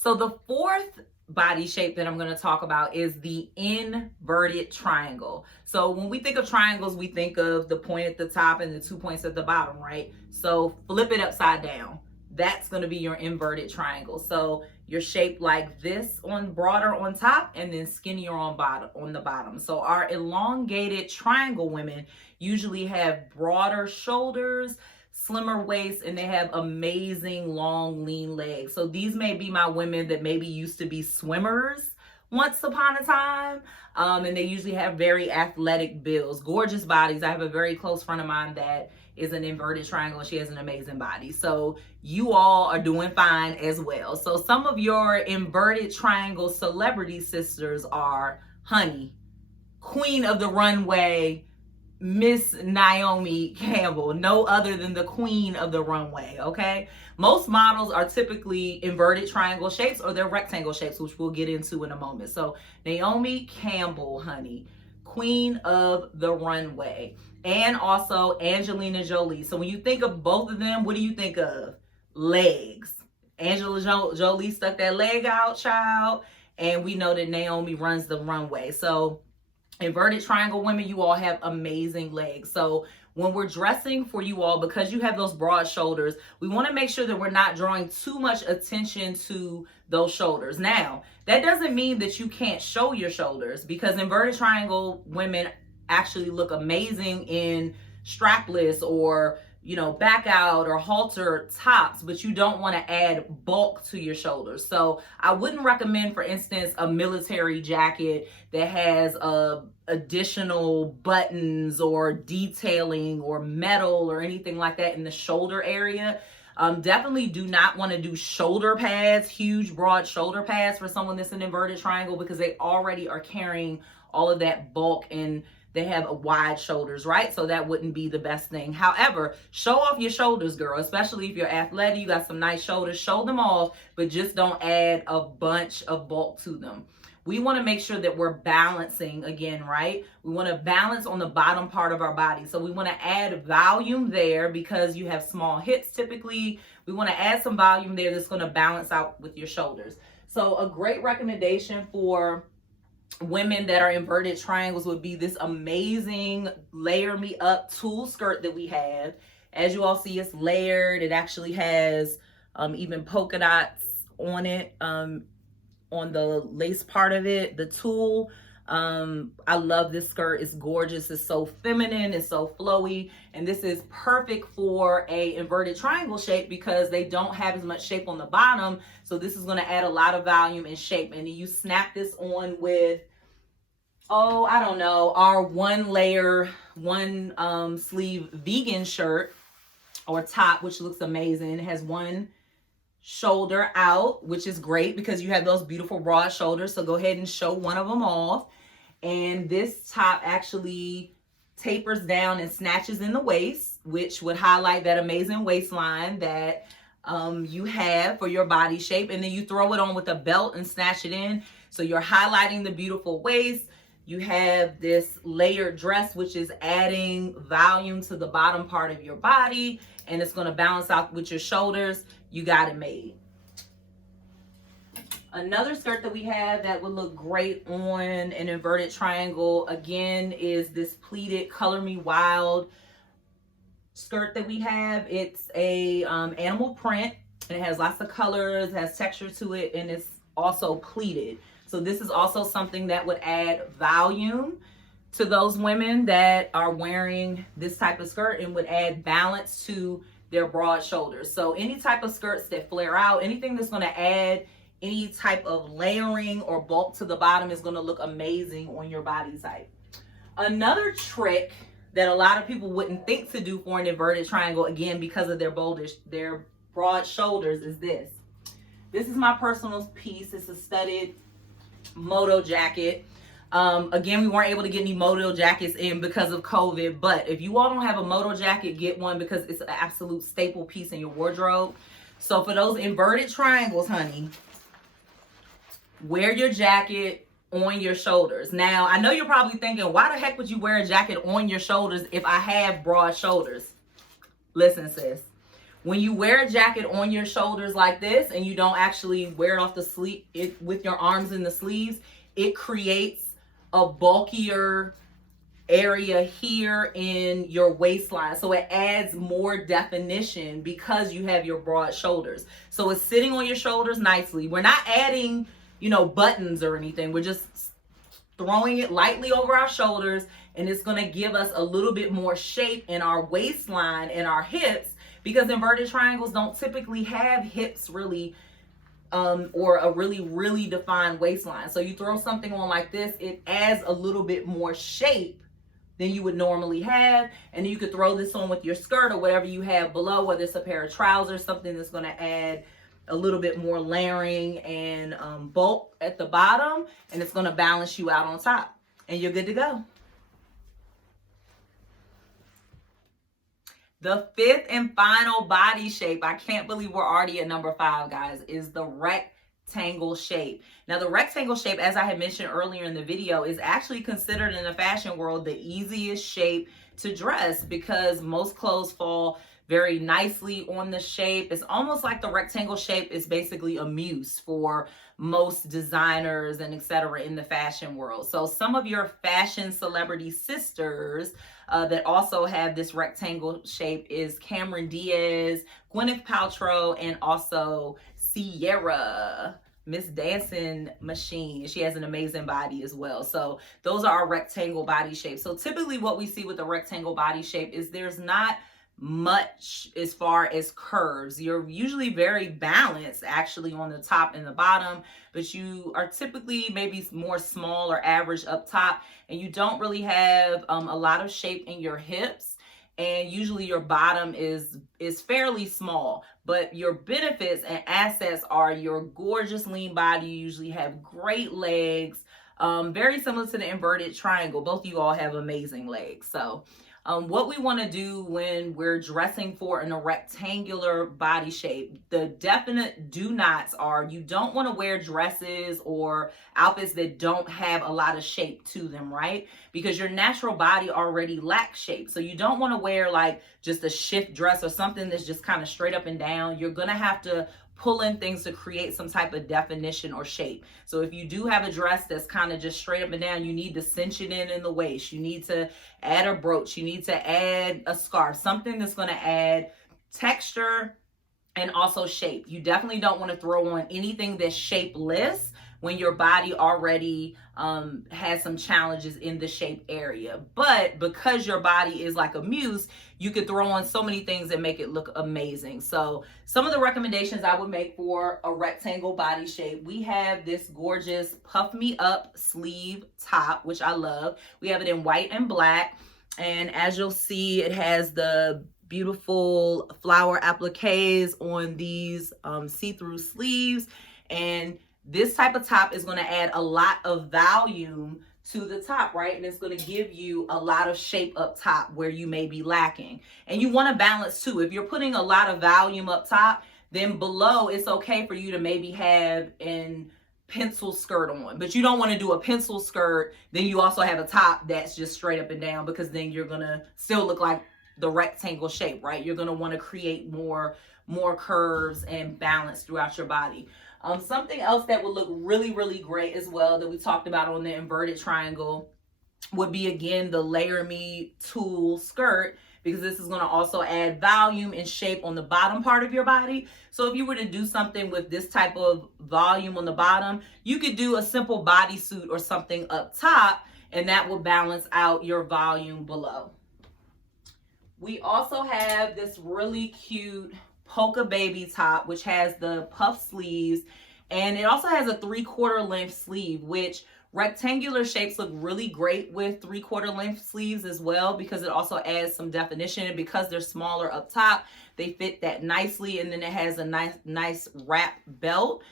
So the fourth body shape that I'm going to talk about is the inverted triangle. So when we think of triangles, we think of the point at the top and the 2 points at the bottom, right? So flip it upside down. That's going to be your inverted triangle. So you're shaped like this, on broader on top and then skinnier on the bottom. So our elongated triangle women usually have broader shoulders, slimmer waist, and they have amazing long lean legs. So these may be my women that maybe used to be swimmers once upon a time, and they usually have very athletic builds, gorgeous bodies. I have a very close friend of mine that is an inverted triangle, and she has an amazing body. So you all are doing fine as well. So some of your inverted triangle celebrity sisters are Honey, Queen of the Runway, Miss Naomi Campbell, no other than the queen of the runway, okay? Most models are typically inverted triangle shapes or they're rectangle shapes, which we'll get into in a moment. So Naomi Campbell, Honey, queen of the runway, and also Angelina Jolie. So when you think of both of them, what do you think of? Legs. Jolie stuck that leg out, child, and we know that Naomi runs the runway. So inverted triangle women, you all have amazing legs. So when we're dressing for you all, because you have those broad shoulders, we want to make sure that we're not drawing too much attention to those shoulders. Now, that doesn't mean that you can't show your shoulders, because inverted triangle women actually look amazing in strapless or back out or halter tops, but you don't want to add bulk to your shoulders. So I wouldn't recommend, for instance, a military jacket that has additional buttons or detailing or metal or anything like that in the shoulder area. Definitely do not want to do shoulder pads, huge broad shoulder pads for someone that's an inverted triangle, because they already are carrying all of that bulk and they have wide shoulders, right? So that wouldn't be the best thing. However, show off your shoulders, girl, especially if you're athletic, you got some nice shoulders, show them off, but just don't add a bunch of bulk to them. We want to make sure that we're balancing again, right? We want to balance on the bottom part of our body. So we want to add volume there because you have small hips typically. We want to add some volume there that's going to balance out with your shoulders. So a great recommendation for women that are inverted triangles would be this amazing Layer Me Up tulle skirt that we have. As you all see, it's layered. It actually has even polka dots on it, on the lace part of it, the tulle. I love this skirt. It's gorgeous. It's so feminine. It's so flowy. And this is perfect for a inverted triangle shape because they don't have as much shape on the bottom. So this is going to add a lot of volume and shape. And you snap this on with, I don't know, our one layer, one sleeve vegan shirt or top, which looks amazing. It has one shoulder out, which is great because you have those beautiful broad shoulders. So go ahead and show one of them off. And this top actually tapers down and snatches in the waist, which would highlight that amazing waistline that you have for your body shape. And then you throw it on with a belt and snatch it in. So you're highlighting the beautiful waist. You have this layered dress, which is adding volume to the bottom part of your body, and it's going to balance out with your shoulders. You got it made. Another skirt that we have that would look great on an inverted triangle, again, is this pleated Color Me Wild skirt that we have. It's a animal print, and it has lots of colors, has texture to it, and it's also pleated. So this is also something that would add volume to those women that are wearing this type of skirt and would add balance to their broad shoulders. So any type of skirts that flare out, anything that's going to add any type of layering or bulk to the bottom is going to look amazing on your body type. Another trick that a lot of people wouldn't think to do for an inverted triangle, again, because of their broad shoulders, is this. This is my personal piece. It's a studded moto jacket. Again, we weren't able to get any moto jackets in because of COVID, but if you all don't have a moto jacket, get one because it's an absolute staple piece in your wardrobe. So for those inverted triangles, honey, wear your jacket on your shoulders. Now, I know you're probably thinking, why the heck would you wear a jacket on your shoulders if I have broad shoulders? Listen, sis, When you wear a jacket on your shoulders like this and you don't actually wear it off the sleeve with your arms in the sleeves, it creates a bulkier area here in your waistline. So it adds more definition because you have your broad shoulders. So it's sitting on your shoulders nicely. We're not adding, buttons or anything. We're just throwing it lightly over our shoulders, and it's going to give us a little bit more shape in our waistline and our hips, because inverted triangles don't typically have hips really or a really defined waistline. So you throw something on like this, it adds a little bit more shape than you would normally have. And you could throw this on with your skirt or whatever you have below, whether it's a pair of trousers, something that's going to add a little bit more layering and bulk at the bottom, and it's going to balance you out on top, and you're good to go. The fifth and final body shape, I can't believe we're already at number 5, guys, is the rectangle shape. Now, the rectangle shape, as I had mentioned earlier in the video, is actually considered in the fashion world the easiest shape to dress, because most clothes fall very nicely on the shape. It's almost like the rectangle shape is basically a muse for most designers and etc. in the fashion world. So some of your fashion celebrity sisters that also have this rectangle shape is Cameron Diaz, Gwyneth Paltrow, and also Sierra, Miss Dancing Machine. She has an amazing body as well. So those are our rectangle body shapes. So typically what we see with the rectangle body shape is there's not much as far as curves. You're usually very balanced actually on the top and the bottom, but you are typically maybe more small or average up top, and you don't really have a lot of shape in your hips, and usually your bottom is fairly small. But your benefits and assets are your gorgeous lean body. You usually have great legs, very similar to the inverted triangle. Both of you all have amazing legs. So what we want to do when we're dressing for in a rectangular body shape, the definite do nots are you don't want to wear dresses or outfits that don't have a lot of shape to them, right? Because your natural body already lacks shape. So you don't want to wear like just a shift dress or something that's just kind of straight up and down. You're going to have to pull in things to create some type of definition or shape. So if you do have a dress that's kind of just straight up and down, you need to cinch it in the waist. You need to add a brooch. You need to add a scarf, something that's going to add texture and also shape. You definitely don't want to throw on anything that's shapeless when your body already has some challenges in the shape area. But because your body is like a muse, you could throw on so many things that make it look amazing. So some of the recommendations I would make for a rectangle body shape, we have this gorgeous Puff Me Up sleeve top, which I love. We have it in white and black. And as you'll see, it has the beautiful flower appliques on these see-through sleeves. And this type of top is going to add a lot of volume to the top, right? And it's going to give you a lot of shape up top where you may be lacking. And you want to balance too. If you're putting a lot of volume up top, then below it's okay for you to maybe have an pencil skirt on, but you don't want to do a pencil skirt then you also have a top that's just straight up and down, because then you're going to still look like the rectangle shape, right? You're going to want to create more curves and balance throughout your body. Something else that would look really great as well that we talked about on the inverted triangle would be, again, the Layer Me tulle skirt, because this is going to also add volume and shape on the bottom part of your body. So if you were to do something with this type of volume on the bottom, you could do a simple bodysuit or something up top, and that will balance out your volume below. We also have this really cute polka baby top, which has the puff sleeves, and it also has a 3/4 length sleeve, which rectangular shapes look really great with 3/4 length sleeves as well, because it also adds some definition, and because they're smaller up top, they fit that nicely. And then it has a nice wrap belt,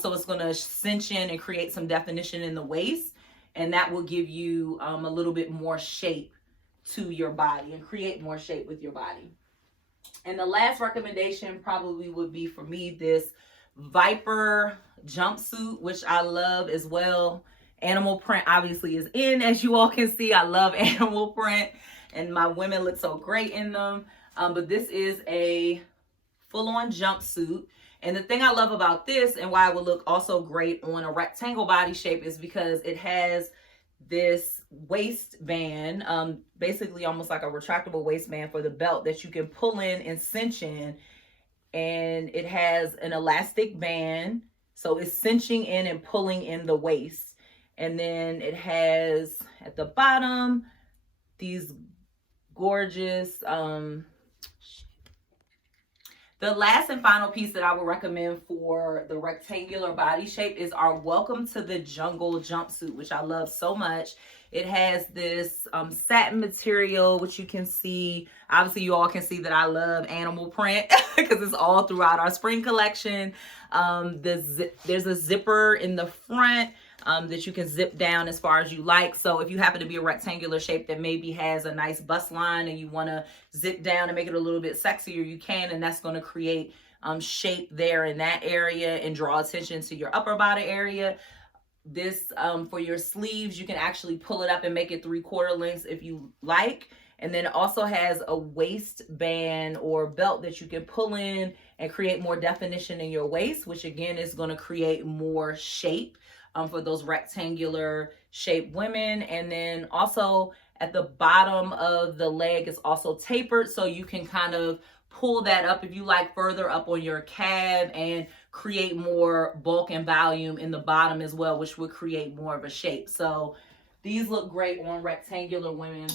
so it's going to cinch in and create some definition in the waist, and that will give you a little bit more shape to your body and create more shape with your body. And the last recommendation probably would be for me this Viper jumpsuit, which I love as well. Animal print obviously is in, as you all can see. I love animal print, and my women look so great in them. But this is a full-on jumpsuit. And the thing I love about this and why it would look also great on a rectangle body shape is because it has this waistband, basically almost like a retractable waistband for the belt that you can pull in and cinch in. And it has an elastic band, so it's cinching in and pulling in the waist. And then it has at the bottom these gorgeous the last and final piece that I would recommend for the rectangular body shape is our Welcome to the Jungle jumpsuit, which I love so much. It has this satin material, which you can see. Obviously, you all can see that I love animal print because it's all throughout our spring collection. There's a zipper in the front that you can zip down as far as you like. So if you happen to be a rectangular shape that maybe has a nice bust line and you want to zip down and make it a little bit sexier, you can, and that's going to create shape there in that area and draw attention to your upper body area. This for your sleeves, you can actually pull it up and make it 3/4 lengths if you like. And then it also has a waistband or belt that you can pull in and create more definition in your waist, which again is going to create more shape for those rectangular shaped women. And then also at the bottom of the leg is also tapered, so you can kind of pull that up if you like further up on your calf and create more bulk and volume in the bottom as well, which would create more of a shape. So these look great on rectangular women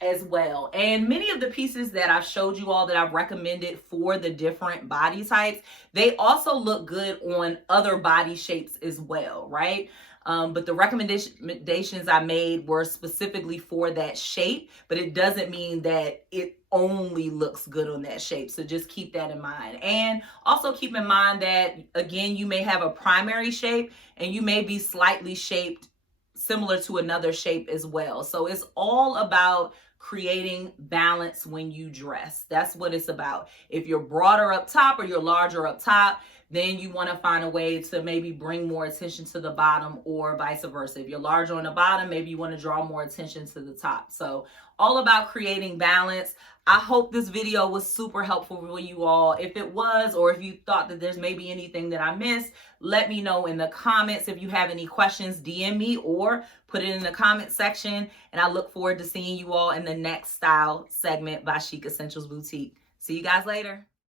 as well. And many of the pieces that I've showed you all that I've recommended for the different body types, they also look good on other body shapes as well, right? But the recommendations I made were specifically for that shape, but it doesn't mean that it only looks good on that shape. So just keep that in mind. And also keep in mind that, again, you may have a primary shape and you may be slightly shaped similar to another shape as well. So it's all about creating balance when you dress. That's what it's about. If you're broader up top or you're larger up top, then you want to find a way to maybe bring more attention to the bottom or vice versa. If you're larger on the bottom, maybe you want to draw more attention to the top. So all about creating balance. I hope this video was super helpful for you all. If it was, or if you thought that there's maybe anything that I missed, let me know in the comments. If you have any questions, DM me or put it in the comment section. And I look forward to seeing you all in the next style segment by Chic Essentials Boutique. See you guys later.